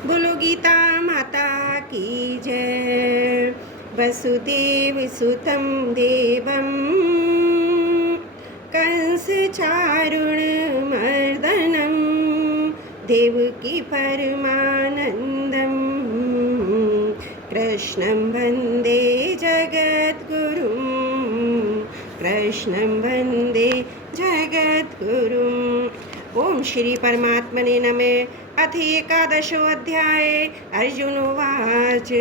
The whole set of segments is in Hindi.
बोलो गीता माता की जय। वसुदेव सुतं देवं कंस चारुण मर्दनं देवकी परमानंदं कृष्णं वन्दे जगद्गुरुं कृष्णं वन्दे जगद्गुरुम्। ओम श्री परमात्मने नमः। अथ एकादशोऽध्याय। अर्जुन उवाच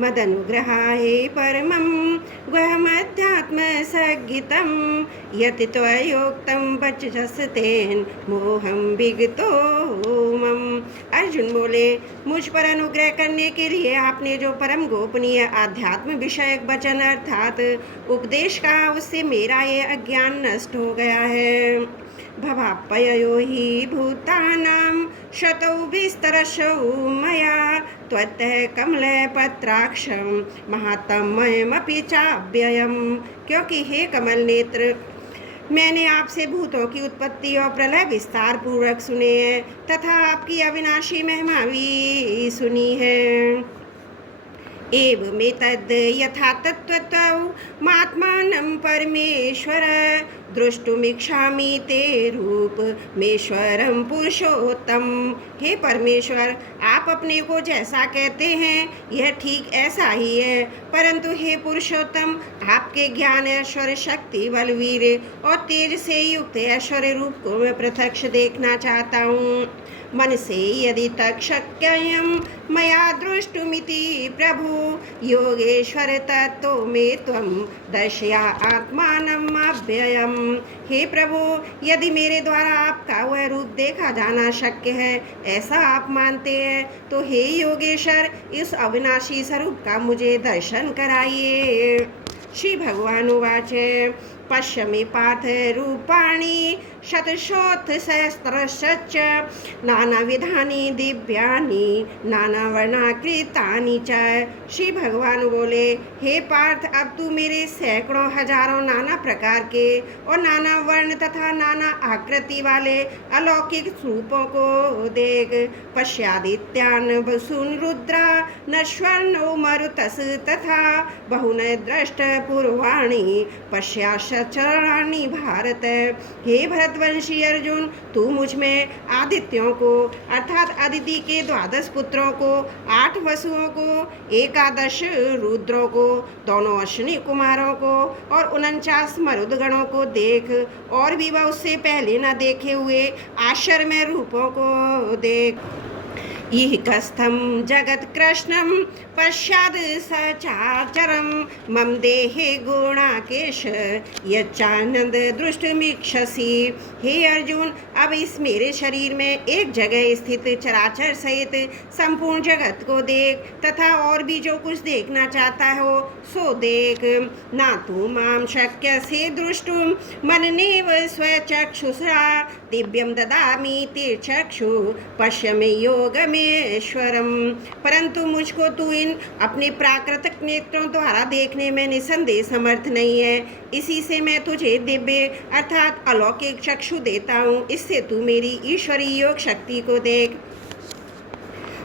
मदनुग्रहाय परमं गुह्यमध्यात्मसंज्ञितं यत् त्वयोक्तं वचस्तेन मोहं विगतो मम। अर्जुन बोले, मुझ पर अनुग्रह करने के लिए आपने जो परम गोपनीय आध्यात्म विषयक वचन अर्थात उपदेश कहा, उससे मेरा ये अज्ञान नष्ट हो गया है। भवाप्ययो हि भूतानां शतौ विस्तरशौ मया त्वत्तः कमलपत्राक्षं महात्म्यमपि चाव्ययम्। क्योंकि हे कमल नेत्र, मैंने आपसे भूतों की उत्पत्ति और प्रलय विस्तार पूर्वक सुने हैं तथा आपकी अविनाशी महिमा भी सुनी है। एवमेतद् यथा तत्त्वतौ मात्मानं परमेश्वर द्रष्टुमिच्छामि ते रूपमेश्वरं पुरुषोत्तम। हे परमेश्वर, आप अपने को जैसा कहते हैं यह ठीक ऐसा ही है, परंतु हे पुरुषोत्तम, आपके ज्ञान ऐश्वर्य शक्ति बलवीर और तेज से युक्त ऐश्वर्य रूप को मैं प्रत्यक्ष देखना चाहता हूँ। मन से यदि तक शक्यं मया द्रष्टुमिति प्रभु योगेश्वर तत्तो में त्वं दर्शया आत्मानम् अव्ययम्। हे प्रभु, यदि मेरे द्वारा आपका वह रूप देखा जाना शक्य है ऐसा आप मानते हैं तो हे योगेश्वर, इस अविनाशी स्वरूप का मुझे दर्शन कराइए। श्री भगवान उवाच पश्य मे पार्थ रूपाणि शतशोत्थसहस्रश्च नानाविधानि दिव्यानि नानावर्णाकृतानि च। श्री भगवान बोले, हे पार्थ, अब तू मेरे सैकड़ों हजारों नाना प्रकार के और नाना वर्ण तथा नाना आकृति वाले अलौकिक रूपों को देख। पश्यादित्यान् वसून् रुद्रा नश्वर्णो मरुतस् तथा बहुन दृष्ट पूर्वाणि पश्याश्चराणि भारत। हे भरतवंशी अर्जुन, तू मुझ में आदित्यों को अर्थात अदिति के 12 पुत्रों को, 8 वसुओं को, 11 रुद्रों को, दोनों अश्विनी कुमारों को और 49 मरुदगणों को देख, और भी वह उससे पहले न देखे हुए आश्चर्यमय रूपों को देख। इह कस्थं जगत्कृष्णं पश्चाद् सचाचरं मम देहे गुणाकेश यच्चानंद दृष्टुमिच्छसि। हे अर्जुन, अब इस मेरे शरीर में एक जगह स्थित चराचर सहित संपूर्ण जगत को देख तथा और भी जो कुछ देखना चाहता हो सो देख। ना तू माम शक्य से दृष्टुम मननेव स्वचक्षुषा दिव्यम ददामि ते चक्षु पश्य मे योगमेश्वरम। परंतु मुझको तू इन अपने प्राकृतिक नेत्रों द्वारा देखने में निसंदेह समर्थ नहीं है, इसी से मैं तुझे दिव्य अर्थात अलौकिक चक्षु देता हूँ, इससे तू मेरी ईश्वरीय योग शक्ति को देख।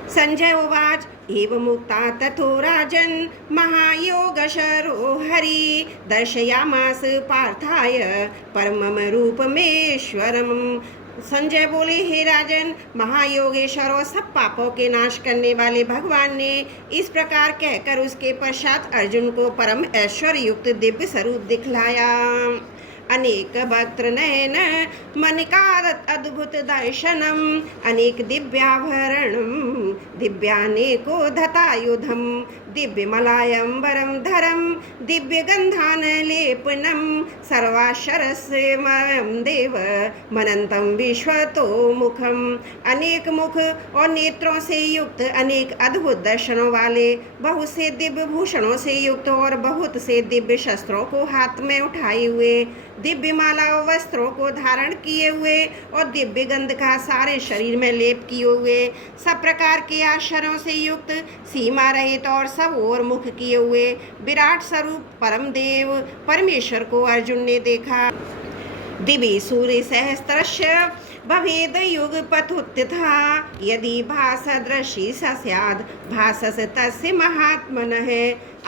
संजय उवाच एवमुक्ता ततो राजन् महायोगशरो हरि दर्शयामास पार्थाय परमम रूपमेश्वरम। संजय बोले, हे राजन, महायोगेश्वर और सब पापों के नाश करने वाले भगवान ने इस प्रकार कहकर उसके पश्चात अर्जुन को परम ऐश्वर्य युक्त दिव्य स्वरूप दिखलाया। अनेक वक्त्र नयन मनिकारत अद्भुत दर्शनम अनेक दिव्याभरणम दिव्यानेको धतायुधम दिव्य मलायंबरम धरम दिव्य गंधान लेपनम सर्वाशरस्यमयं देव मनंतम विश्वतो मुखम। अनेक मुख और नेत्रों से युक्त, अनेक अद्भुत दर्शनों वाले, बहुत से दिव्य भूषणों से युक्त और बहुत से दिव्य शस्त्रों को हाथ में उठाए हुए, दिव्य माला और वस्त्रों को धारण किए हुए और दिव्य गंध का सारे शरीर में लेप किए हुए, सब प्रकार के आश्चर्यों से युक्त, सीमा रहित और सब ओर मुख किए हुए विराट स्वरूप परम देव परमेश्वर को अर्जुन ने देखा। दिव्य सूर्य सहस्त्रस्य भवेद युगपथुत्थिता यदि भासदृशी स स्याद् भासस तस्य महात्मनः।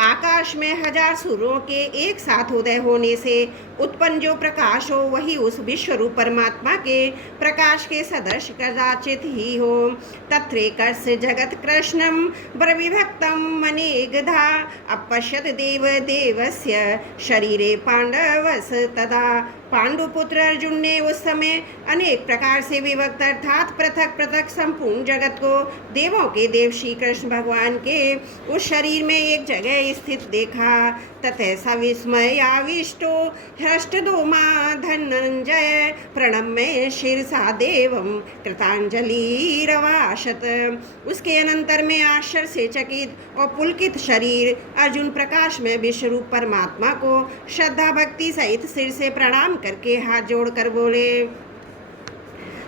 आकाश में 1000 सूर्यों के एक साथ उदय होने से उत्पन्न जो प्रकाश हो वही उस विश्व रूप परमात्मा के प्रकाश के सदृश कदाचित ही हो। तत्रैकस्य जगत कृष्णं प्रविभक्तं मनेगधा अपश्यत देव देवस्य शरीरे पांडवस तदा। पांडुपुत्र अर्जुन ने उस समय अनेक प्रकार से विभक्त अर्थात पृथक पृथक संपूर्ण जगत को देवों के देव श्री कृष्ण भगवान के उस शरीर में एक जगह स्थित देखा। ततः सविस्मयाविष्टो हृष्टधूमा धनंजय प्रणम्य शीर्षा देवं कृतांजलिरवाशत। उसके अनंतर में आश्चर्य से चकित और पुलकित शरीर अर्जुन प्रकाश में विश्वरूप परमात्मा को श्रद्धा भक्ति सहित सिर से प्रणाम करके हाथ जोड़कर बोले।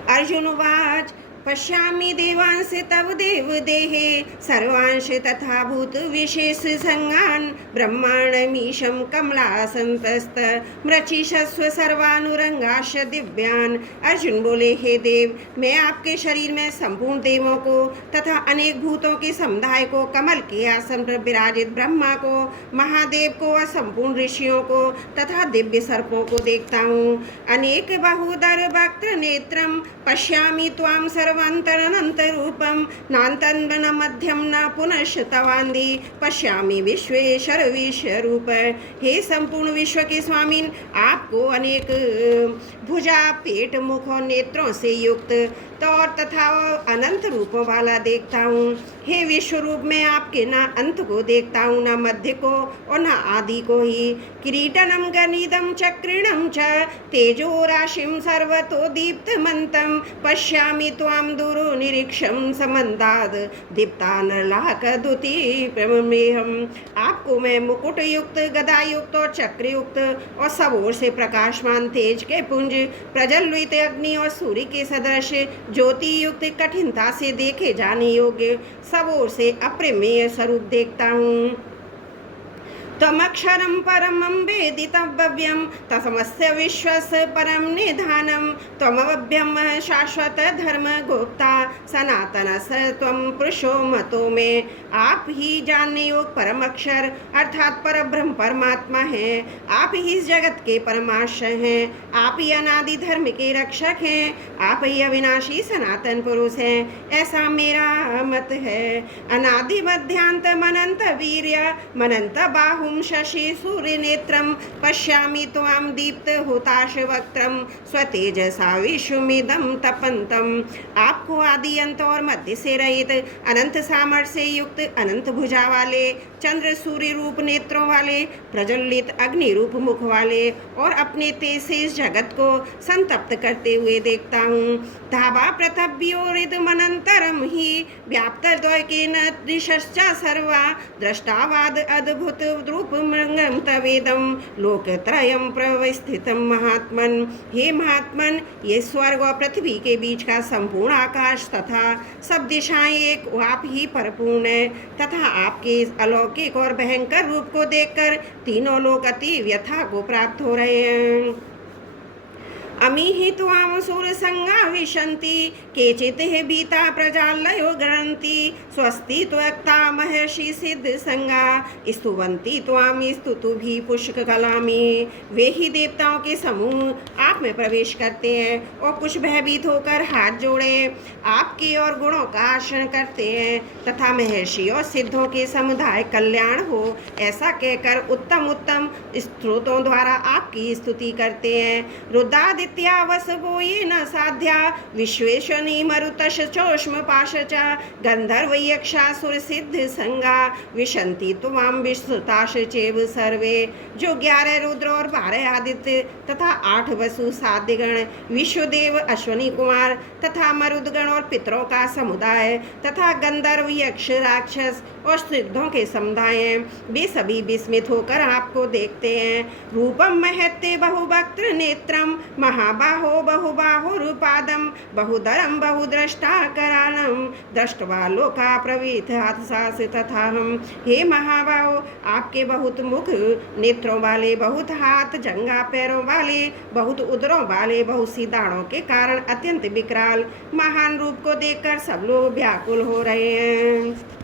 अर्जुन उवाच पश्यामि देवांश तव देव देहे सर्वांश तथा भूत विशेष संगान ब्रह्मांडमीशं कमलासंतस्त मृचिषस्व सर्वानुरंगाश दिव्यान। अर्जुन बोले, हे देव, मैं आपके शरीर में संपूर्ण देवों को तथा अनेक भूतों के समुदाय को, कमल के आसन पर विराजित ब्रह्मा को, महादेव को और संपूर्ण ऋषियों को तथा दिव्य सर्पों को देखता हूँ। अनेक बहुदर वक्त्र नेत्रम पश्यामि त्वां सर्वान्तरनन्तरूपं नान्तं न मध्यम न पुनश्च तवान्दी पश्यामि विश्वेश्वर विश्वरूप। हे संपूर्ण विश्व के स्वामी, आपको अनेक भुजा, पेट, मुख और नेत्रों से युक्त तौर तथा अनंत रूपों वाला देखता हूँ। हे विश्वरूप, मैं आपके न अंत को देखता हूँ, न मध्य को और न आदि को ही। किरीटनम गनिदम चक्रिणम च तेजो राशिम सर्वतो दीप्तमन्तं पश्यामि त्वां दूरो निरीक्षं समन्ताद् दीप्तानलाकदुति प्रमेहम्। आपको मैं मुकुट युक्त, गदा युक्त और चक्र युक्त और सब ओर से प्रकाशमान तेज के पुंज, प्रज्वलित अग्नि और सूर्य के सदृश ज्योति युक्त, कठिनता से देखे जाने योग्य सब ओर से अप्रमेय स्वरूप देखता हूँ। तमक्षरं परमं वेदितव्यं तस्मस्य विश्वस्य परम निधानं त्वमव्ययं शाश्वत धर्म गुप्ता सनातनस त्वं पुरुषो मतो में। आप ही जानने योग परम अक्षर अर्थात परब्रह्म परमात्मा हैं। आप ही इस जगत के परमाशय हैं। आप ही अनादि धर्म के रक्षक हैं। आप ही अविनाशी सनातन पुरुष हैं, ऐसा मेरा मत है। अनादि मध्यांत मनंत वीर्य मनंत बाहु शशि सूर्य नेत्रम पश्यामि त्वां दीप्त हुताश वक्त्रम स्वतेजसा विश्वमिदं तपंतम। आपको आदि अंत और मध्य से रहित, अनंत सामर्थ्य से युक्त, अनंत भुजा वाले, चंद्र सूर्य रूप नेत्रों वाले, प्रज्वलित अग्नि रूप मुख वाले और अपने तेज से इस जगत को संतप्त करते हुए देखता हूँ। धावा पृथव्योरिदमनंतरम ही व्याप्त द्वैकेन दिशश्च सर्वा दृष्टावाद अद्भुत रूप मृंगम तवेदम लोकत्रयम प्रवस्थितम महात्मन। हे महात्मन, ये स्वर्ग और पृथ्वी के बीच का संपूर्ण आकाश तथा सब दिशाएं एक आप ही परिपूर्ण है तथा आपके इस अलौकिक और भयंकर रूप को देखकर तीनों लोग अति व्यथा को प्राप्त हो रहे हैं। अमीहि त्वां सुरसंगा विशन्ति केचित् भीता प्रजालयो गृह्णन्ति स्वस्ति त्वक्ता महर्षि सिद्ध संगा स्तुवन्ति त्वां स्तुतुभिः पुष्कलामि। वे ही देवताओं के समूह आप में प्रवेश करते हैं और कुछ भयभीत होकर हाथ जोड़े आपके और गुणों का आश्रय करते हैं तथा महर्षि और सिद्धों के समुदाय कल्याण हो ऐसा कहकर उत्तम उत्तम स्तोत्रों द्वारा आपकी स्तुति करते हैं। रुद्रादित्यावसवो ये न साध्या विश्वेशनी मरुतश चोष्म पाशचा गंधर्व यक्षासुर सिद्ध संगा विशंति त्वां विस्तुताश चेव सर्वे। जो 11 रुद्र और 12 आदित्य तथा 8 वसु 7 गण विश्वदेव अश्वनी कुमार तथा मरुदगण और पितरों का समुदाय तथा गंधर्व यक्ष राक्षस और सिद्धों के समुदाय हैं, वे सभी विस्मित होकर आपको देखते हैं। रूपम महत्ते बहुवक्त्र नेत्रम महाबाहो बहुबाहुरुपादं बहुदरं बहुद्रष्टा करालम दृष्टवा लोका प्रवीथात् सास तथाहम। हे महाबाहो, आपके बहुत मुख नेत्रों वाले, बहुत हाथ जंगा पैरों वाले, बहुत उदरों वाले, बहुत सी दाढ़ों के कारण अत्यंत विकराल महान रूप को देखकर सब लोग व्याकुल हो रहे हैं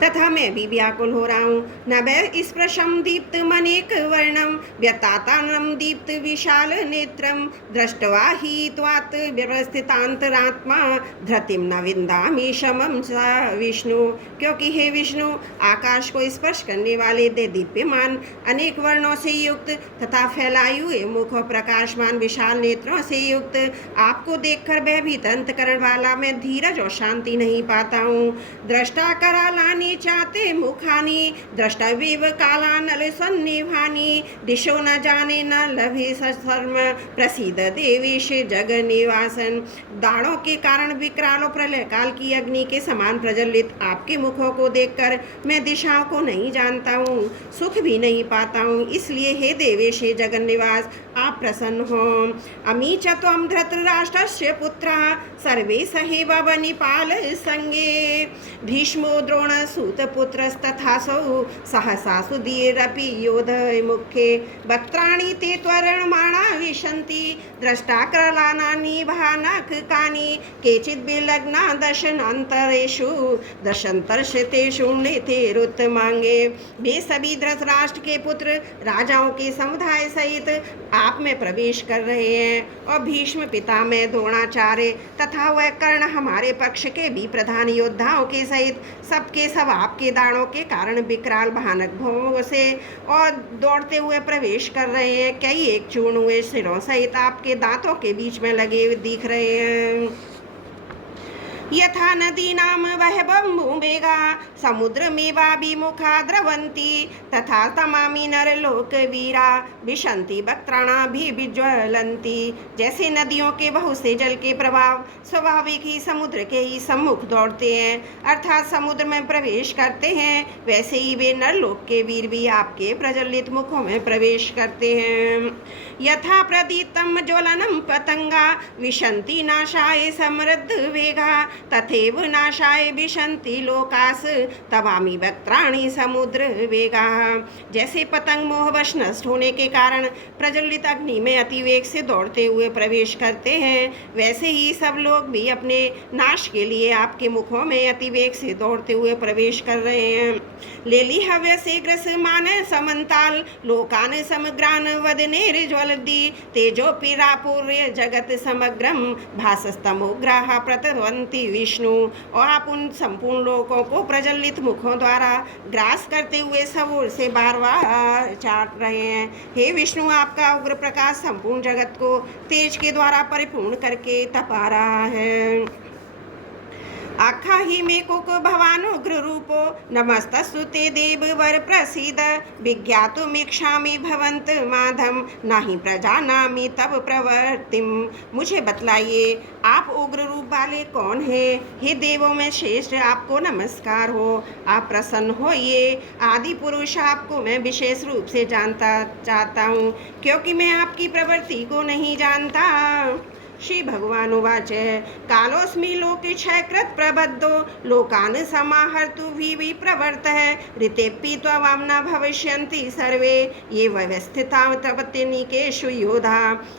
तथा मैं भी व्याकुल हो रहा हूँ। नभः स्पृशं दीप्त मनेक वर्णम व्यतातानम दीप्त विशाल नेत्रम दृष्ट्वा हि त्वात् व्यवस्थितांतरात्मा धृतिम न विन्दामि शमं सा विष्णु। क्योंकि हे विष्णु, आकाश को स्पर्श करने वाले दे दीप्यमान अनेक वर्णों से युक्त तथा फैलाए हुए मुख और प्रकाशमान विशाल नेत्रों से युक्त आपको देखकर भयभीत अंतकरण वाला मैं धीरज और शांति नहीं पाता हूँ। दृष्टा करालानि चाहते मुखानी द्रष्टव्यव कालानल सन्निभानी दिशो न जाने न लभे सत्सर्म प्रसिद्ध देवेश जग निवासन। दाढ़ों के कारण विकरालों प्रलय काल की अग्नि के समान प्रज्वलित आपके मुखों को देखकर मैं दिशाओं को नहीं जानता हूँ, सुख भी नहीं पाता हूँ। इसलिए हे देवेश हे जगन निवास, आप प्रसन्न हो। अमी चत्वं धृतराष्ट्रस्य पुत्रः सर्वे सहैव वनिपाल संगे भीष्मो द्रोण सूतपुत्रस्तथासौ सहसा सुधीरपि योधय मुखे वक्त्राणि ते त्वरणमाणा विशन्ति दृष्टा करालानि भानकानि केचित् विलग्ना दशनान्तरेषु दशन्तर्षितेषु नेतेरुत्तमांगे। वे सभी धृतराष्ट्र के पुत्र राजाओं के समुदाय सहित आप में प्रवेश कर रहे हैं और भीष्म पितामह द्रोणाचार्य तथा वह कर्ण हमारे पक्ष के भी प्रधान योद्धाओं के सहित सबके सब आपके दाढ़ों के कारण विकराल भयानक भवों से और दौड़ते हुए प्रवेश कर रहे हैं। कई एक चूर्ण हुए सिरों सहित आपके दांतों के बीच में लगे हुए दिख रहे हैं। यथा नदीनां वहवम्बुवेगा समुद्रमेवाभिमुखा द्रवन्ति तथा तमामि नरलोकवीरा विशन्ति वक्त्राणाभिज्वलन्ति। जैसे नदियों के बहुत से जल के प्रभाव स्वाभाविक ही समुद्र के ही सम्मुख दौड़ते हैं अर्थात समुद्र में प्रवेश करते हैं, वैसे ही वे नरलोक के वीर भी आपके प्रज्वलित मुखों में प्रवेश करते हैं। यथा प्रदीप्तं ज्वलनं पतंगा विशन्ति नाशाय समृद्ध वेगा तथैव नाशाय विशन्ति लोकास तवामि वक्त्राणि समुद्र वेगा। जैसे पतंग मोहवश नष्ट होने के कारण प्रज्वलित अग्नि में अतिवेग से दौड़ते हुए प्रवेश करते हैं, वैसे ही सब लोग भी अपने नाश के लिए आपके मुखों में अतिवेग से दौड़ते हुए प्रवेश कर रहे हैं। लेली हव्य से ग्रसमान समन्ताल लोकान समग्रान वदने ज्वलति तेजो पीरापूर्य जगत समग्रम भासस्तमोग्राह प्रतवंती विष्णु। और आप उन संपूर्ण लोकों को प्रज्वलित मुखों द्वारा ग्रास करते हुए सब ओर से बार बार चाट रहे हैं। हे विष्णु, आपका उग्र प्रकाश संपूर्ण जगत को तेज के द्वारा परिपूर्ण करके तपा रहा है। आखा ही मे कुक भवानुग्र रूपो नमस्तस्तु ते देववर प्रसीद विज्ञातुमिच्छामि भवन्त माधम नाही प्रजानामि तब प्रवर्तिम। मुझे बतलाइए आप उग्र रूप वाले कौन हैं? हे देवों में श्रेष्ठ, आपको नमस्कार हो, आप प्रसन्न होइए। आदि पुरुष आपको मैं विशेष रूप से जानता चाहता हूँ क्योंकि मैं आपकी प्रवृत्ति को नहीं जानता। श्री भगवान उवाच कालोऽस्मि लोके क्षयकृत प्रबद्धो लोकान् समाहर्तु विप्रवर्तः ऋतेऽपि त्वां न भविष्यन्ति सर्वे ये व्यवस्थिता तपत्यनिकेषु योधा।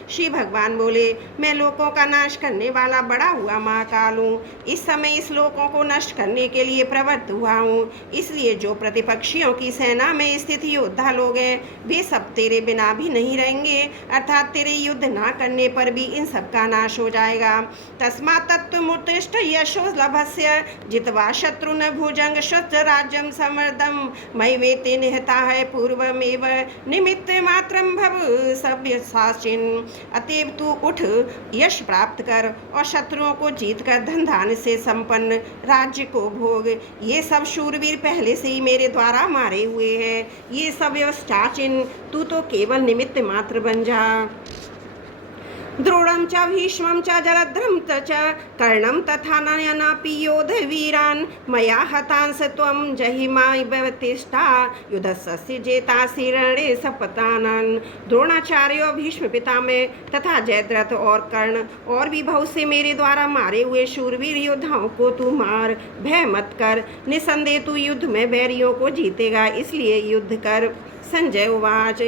श्री भगवान बोले, मैं लोकों का नाश करने वाला बड़ा हुआ महाकाल हूँ। इस समय इस लोकों को नष्ट करने के लिए प्रवृत्त हुआ हूँ। इसलिए जो प्रतिपक्षियों की सेना में स्थित योद्धा लोग हैं वे सब तेरे बिना भी नहीं रहेंगे, अर्थात तेरे युद्ध ना करने पर भी इन सब का नाश हो जाएगा। तस्मात् तत्त्वमुत्तिष्ठ यशो लभस्य जित्वा शत्रुन भुजंग शुद्ध राज्यम समर्दम मयि वेते निहता है पूर्वमेव निमित्त मात्रम भव सभ्य साचिन। अतएव तू उठ, यश प्राप्त कर और शत्रुओं को जीत कर धन धान्य से संपन्न राज्य को भोग। ये सब शूरवीर पहले से ही मेरे द्वारा मारे हुए हैं, ये सब साचिन, तू तो केवल निमित्त मात्र बन जा। द्रोणं च भीष्मं च जलद्रं च कर्णं तथा नयनापि योधवीरान् मया हतांस त्वं जहिमाइव तिष्ठा युद्धस्य जेतासि रणे सपतानन्। द्रोणाचार्य और भीष्म पितामह तथा जयद्रथ और कर्ण और भी बहुत से मेरे द्वारा मारे हुए शूरवीर योद्धाओं को तू मार, भय मत कर। निसंदेह तू युद्ध में बैरियों को जीतेगा, इसलिए युद्ध कर। संजय उवाच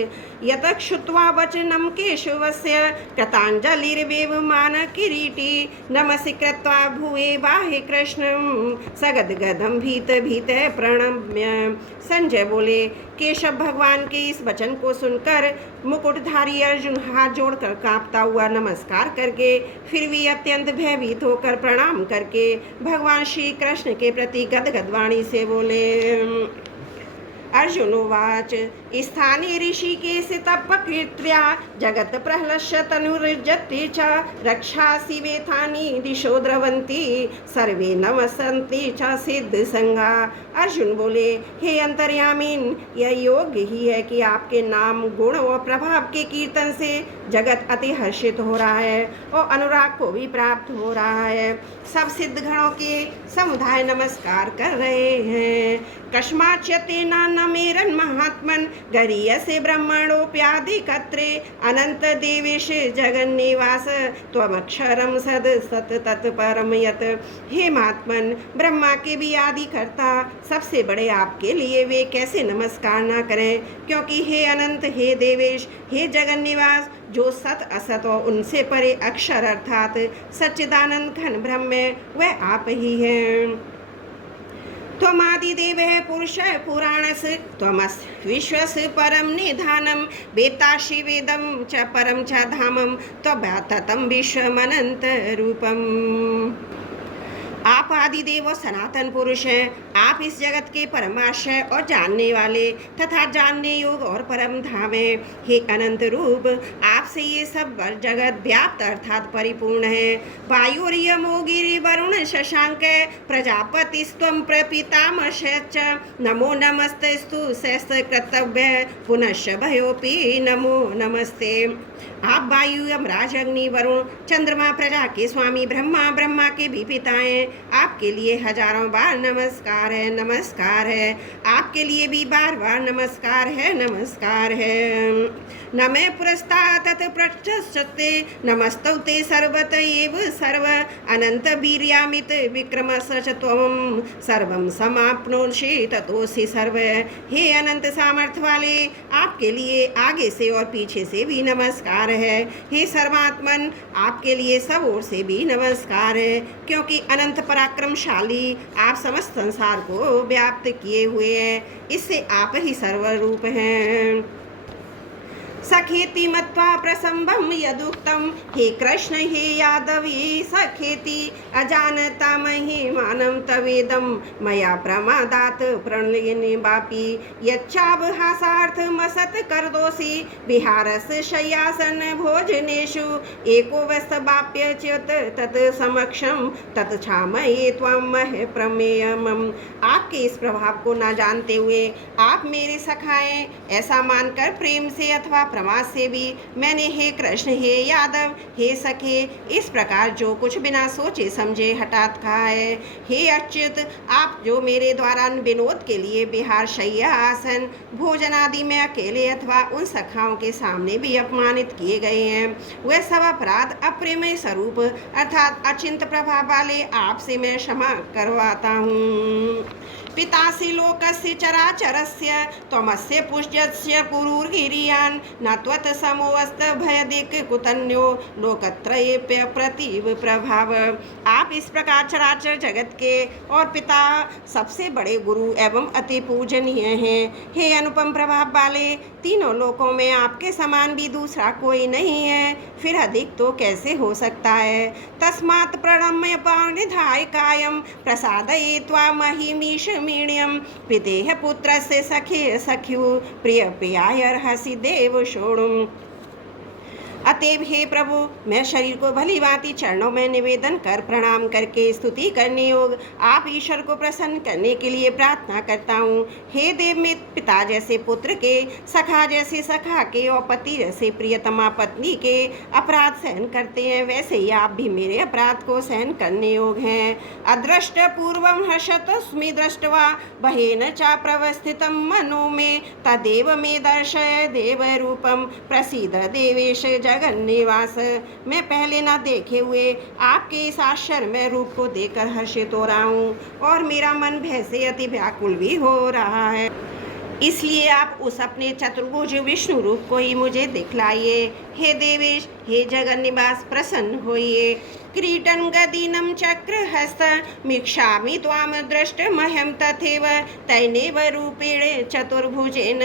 यतः श्रुत्वा वचनं केशवस्य कृताञ्जलिर्वेवमान किरीटी नमसि कृत्वा भुवे बाहे कृष्णं सगद्गदं भीत प्रणम्य। संजय बोले, केशव भगवान के इस वचन को सुनकर मुकुटधारी अर्जुन हाथ जोड़कर कांपता हुआ नमस्कार करके फिर भी अत्यंत भयभीत होकर प्रणाम करके भगवान श्री कृष्ण के प्रति गदगद वाणी से बोले। अर्जुन उवाच स्थाने ऋषिकेश तपकृत्या जगत प्रहलस्य तनुर्जति च रक्षासि वेथानि दिशो द्रवन्ति सर्वे नमसन्ति च सिद्ध संगा। अर्जुन बोले, हे अंतर्यामीन, यह योग्य ही है कि आपके नाम गुण और प्रभाव के कीर्तन से जगत अति हर्षित हो रहा है और अनुराग को भी प्राप्त हो रहा है। सब सिद्ध गणों के समुदाय नमस्कार कर रहे हैं। कस्माच्यतेना नमेरन् महात्मन् गरीयसे ब्रह्मणोऽप्याधिकत्रे अनंत देवेश जगन्निवास त्वमक्षरं सद सत तत्परम यत्। हे महात्मन, ब्रह्मा के भी आदि कर्ता सबसे बड़े आपके लिए वे कैसे नमस्कार न करें, क्योंकि हे अनंत, हे देवेश, हे जगन्निवास, जो सत असत और उनसे परे अक्षर अर्थात सच्चिदानंद घन ब्रह्म वह आप ही हैं। त्वमादिदेव पुरुष पुराणस त्वमस्य विश्वस्य परम निधानम वेत्तासि वेदं च परम च धामम त्वभ्याततं विश्वमनंत रूपम। आप आदिदेव और सनातन पुरुष हैं। आप इस जगत के परमाशय और जानने वाले तथा जानने योग्य और परम धाम हैं। हे अनंत रूप, आपसे ये सब जगत व्याप्त अर्थात परिपूर्ण है। वायुर्यमो गिरि वरुण शशांक प्रजापतिस्त्वं प्रपितामहश्च नमो नमस्तेस्तु सहस्र कर्तव्य पुनश्च भयोपि नमो नमस्ते। आप वायु, यमराज, अग्नि, वरुण, चंद्रमा, प्रजा के स्वामी ब्रह्मा, ब्रह्मा के भी पिता हैं। आपके लिए हजारों बार नमस्कार है, नमस्कार है। आपके लिए भी बार बार नमस्कार है, नमस्कार है। नमे पुरस्तात् तत् पृष्ठस्ते नमस्तौते सर्वत एव सर्व अनंत वीर्यामित विक्रमस्य च त्वं सर्वं समाप्नोषि ततोसि सर्व। हे अनंत सामर्थ्य वाले, आपके लिए आगे से और पीछे से भी नमस्कार है। हे सर्वात्मन, आपके लिए सब ओर से भी नमस्कार है, क्योंकि अनंत पराक्रमशाली आप समस्त संसार को व्याप्त किए हुए हैं। इससे आप ही सर्वरूप हैं। सखेति मत्वा प्रसंभम यदुक्तम हे कृष्ण हे यादवी सखेति अजानता महिमानं तवेदं मया प्रमादात् प्रणयिनी बापी यच्चावहासार्थमसत् करदोषि विहारस्य शय्यासन भोजनेषु एको वस्तवाप्यच्युत तत् समक्षम तत् क्षामये त्वं मह प्रमेयम्। आपके इस प्रभाव को न जानते हुए आप मेरे सखाएं ऐसा मानकर प्रेम से अथवा प्रमाद से भी मैंने हे कृष्ण हे यादव हे सखे इस प्रकार जो कुछ बिना सोचे समझे हठात कहा है। हे अच्युत, आप जो मेरे द्वारा विनोद के लिए विहार शय्या आसन भोजन आदि में अकेले अथवा उन सखाओं के सामने भी अपमानित किए गए हैं, वह सब अपराध अप्रेमय स्वरूप अर्थात अचिंत प्रभाव वाले आपसे मैं क्षमा करवाता हूँ। पितासि लोकस्य चराचरस्य त्वमस्य पूज्यस्य पुरुर्गिरियान् न त्वत्समोऽस्त भयदिक् कुतन्यो लोकत्रयेऽप्य प्रतीव प्रभाव। आप इस प्रकार चराचर जगत के और पिता सबसे बड़े गुरु एवं अति पूजनीय हैं। हे अनुपम प्रभाव वाले, तीनों लोकों में आपके समान भी दूसरा कोई नहीं है, फिर अधिक तो कैसे हो सकता है। तस्मात् प्रणम्य पाणिधाय कायं प्रसादये त्वां महिमीश मीण्यं पितेः पुत्रस्य सखे सख्यु प्रिय प्रियायर्हसि देव शोणुम्। अतएव हे प्रभु, मैं शरीर को भली भांति चरणों में निवेदन कर प्रणाम करके स्तुति करने योग आप ईश्वर को प्रसन्न करने के लिए प्रार्थना करता हूँ। हे देव, में पिता जैसे पुत्र के, सखा जैसे सखा के और पति जैसे प्रियतमा पत्नी के अपराध सहन करते हैं, वैसे ही आप भी मेरे अपराध को सहन करने योग हैं। अदृष्ट पूर्वम हर्षतस्मि दृष्ट्वा बहेन चा प्रवस्थितम मनो में तदेव में दर्शय देव रूपम प्रसीद देवेश जगन्निवास। मैं पहले ना देखे हुए आपके इस आश्चर्यमय रूप को देखकर हर्षित हो रहा हूँ और मेरा मन भय से अति व्याकुल भी हो रहा है। इसलिए आप उस अपने चतुर्भुज विष्णु रूप को ही मुझे दिखलाइए। हे देवेश, हे जगन्निवास, प्रसन्न होइए। क्रीटन गदीनम चक्र हस्त मीक्षामि त्वाम दृष्टमह्यं तथैव तैनेव रूपेण चतुर्भुजेन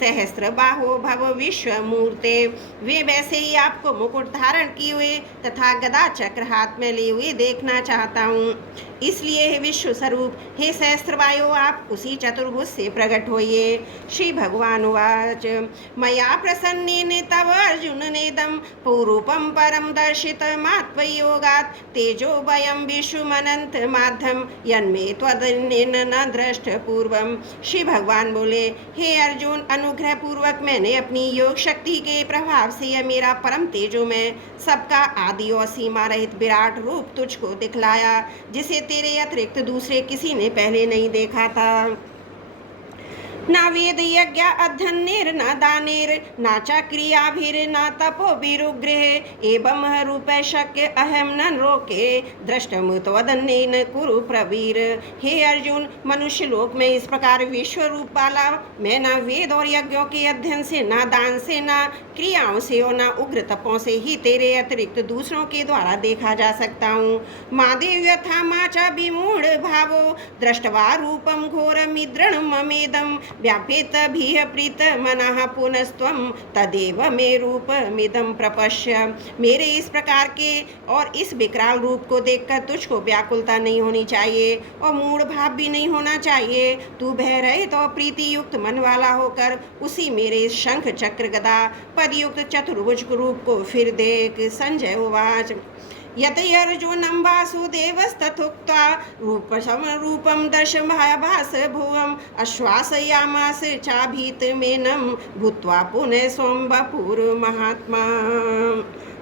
सहस्र बाहो भव विश्वमूर्ते। वे वैसे ही आपको मुकुट धारण किए हुए तथा गदा चक्र हाथ में लिए हुए देखना चाहता हूँ। इसलिए हे विश्व स्वरूप, हे सहस्त्रवायु, आप उसी चतुर्भुज से प्रकट होइए। श्री भगवान उवाच मया प्रसन्नेन तव अर्जुन नेदम पूरूपम परम दर्शित मात्वयोगात् तेजो वयम विश्वमनंत माध्यम यन्मे त्वदन्येन न दृष्ट पूर्वम। श्री भगवान बोले, हे अर्जुन, अनुग्रह पूर्वक मैंने अपनी योग शक्ति के प्रभाव से यह मेरा परम तेजो में सबका आदि और सीमा रहित विराट रूप तुझको दिखलाया, जिसे तेरे अतिरिक्त दूसरे किसी ने पहले नहीं देखा था। ना वेद यज्ञ अध्ययनेर न दानेर ना च क्रियाभिर न तपोभिरुग्रह एवं रूप शक्य अहम न लोके दृष्टम त्वदन्येन कुरु प्रवीर। हे अर्जुन, मनुष्य लोक में इस प्रकार विश्व रूप वाला मैं न वेद और यज्ञों के अध्ययन से, न दान से, न क्रियाओं से और न उग्र तपों से ही तेरे अतिरिक्त दूसरों के द्वारा देखा जा सकता हूँ। मादेव यथा माचा विमूढ़ भावो दृष्टवा रूपम घोरमिद्रण ममेदम व्यापेत भीह प्रीत मनः पुनस्त्वम तदेव मे रूप मिदम प्रपश्य। मेरे इस प्रकार के और इस विकराल रूप को देखकर तुझको व्याकुलता नहीं होनी चाहिए और मूढ़ भाव भी नहीं होना चाहिए। तू भय रहित और प्रीति युक्त मन वाला होकर उसी मेरे शंख चक्र गदा पदयुक्त चतुर्भुज रूप को फिर देख। संजय उवाच यतै अर्जुनं वासुदेवस्तथोक्त्वा रूपं दर्शयामास भुवम् आश्वासयामास चाभीतमेनं भूत्वा पुनः स्वं वपुर्महात्मा।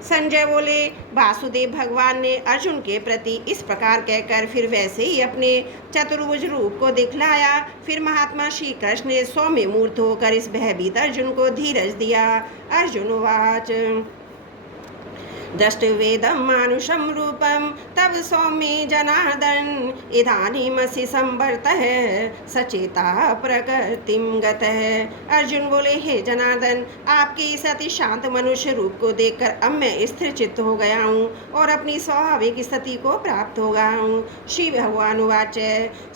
संजय बोले, वासुदेव भगवान ने अर्जुन के प्रति इस प्रकार कहकर फिर वैसे ही अपने चतुर्भुज रूप को दिखलाया। फिर महात्मा श्री कृष्ण ने सौम्य मूर्त होकर इस भयभीत अर्जुन को धीरज दिया। अर्जुन उवाच दृष्टवेदं मानुषं रूपं तव सौम्ये जनार्दन इदानीमसि संवर्तः सचेता प्रकृतिं गतः। अर्जुन बोले, हे जनार्दन, आपके इस अति शांत मनुष्य रूप को देखकर अब मैं स्थिर चित्त हो गया हूँ और अपनी स्वाभाविक स्थिति को प्राप्त हो गया हूँ। श्री भगवान उवाच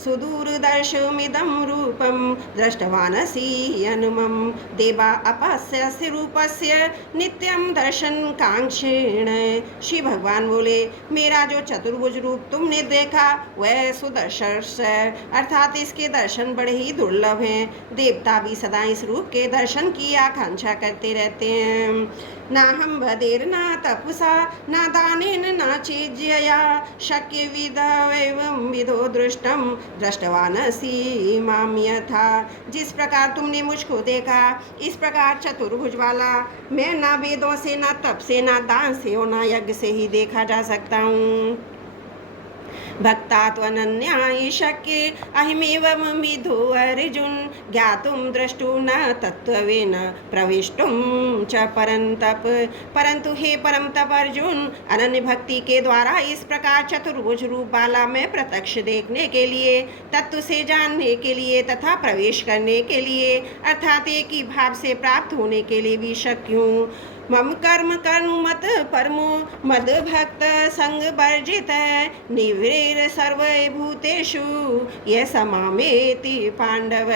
सुदूरदर्शमिदं रूपं दृष्टवानसि अनुमं देवा अपस्यस्य रूपस्य नित्यं दर्शन कांक्षेण। श्री भगवान बोले, मेरा जो चतुर्भुज रूप तुमने देखा वह सुदर्शन है, अर्थात इसके दर्शन बड़े ही दुर्लभ हैं। देवता भी सदा इस रूप के दर्शन की आकांक्षा करते रहते हैं। ना हम बदेर ना तपसा ना दानेन ना चेज्यया शक्य विधो दृष्टम दृष्टवानसि माम यथा। जिस प्रकार तुमने मुझको देखा, इस प्रकार चतुर्भुज वाला मैं ना वेदों से, ना तप से, ना दान से और ना यज्ञ से ही देखा जा सकता हूँ। भक्तात्वनन्यायि शक्ये अहमेवं विधो अर्जुन ज्ञातुं द्रष्टुं न तत्त्वेन प्रविष्टुं च परंतप। परंतु हे परम तप अर्जुन, अनन्य भक्ति के द्वारा इस प्रकार चतुर्भुज रूप वाला मैं प्रत्यक्ष देखने के लिए, तत्व से जानने के लिए तथा प्रवेश करने के लिए अर्थात एक ही भाव से प्राप्त होने के लिए भी शक्य हूँ। मम कर्म कर्ममत परमो मद भक्त संग वर्जित निवृर सर्वभूतेषु यह समामेति पांडव।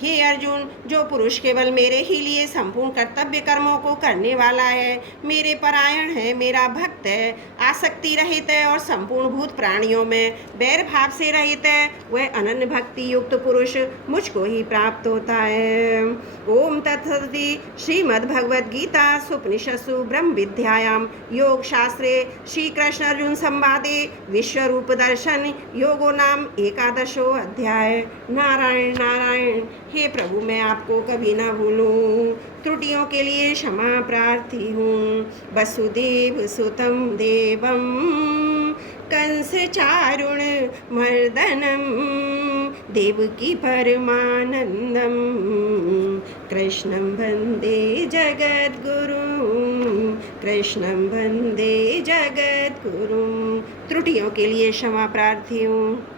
हे अर्जुन, जो पुरुष केवल मेरे ही लिए संपूर्ण कर्तव्य कर्मों को करने वाला है, मेरे परायण है, मेरा भक्त है, आसक्ति रहित है और संपूर्ण भूत प्राणियों में बैर भाव से रहित है, वह अनन्य भक्ति युक्त पुरुष मुझको ही प्राप्त होता है। ओम तत्सदिति। श्रीमद् भगवद गीता स्वप्न उपनिषत्सु ब्रह्म विद्यायां योग शास्त्रे श्री कृष्ण अर्जुन संवादे विश्व रूप दर्शन योगो नाम 11वां अध्याय। नारायण नारायण। हे प्रभु, मैं आपको कभी ना भूलूं, त्रुटियों के लिए क्षमा प्रार्थी हूँ। वसुदेव सुतम देवम कंस चारुण मर्दनम देवकी परमानंदम कृष्णं वंदे जगद्गुरुं कृष्णं वंदे जगद्गुरुं। त्रुटियों के लिए क्षमा प्रार्थी हूँ।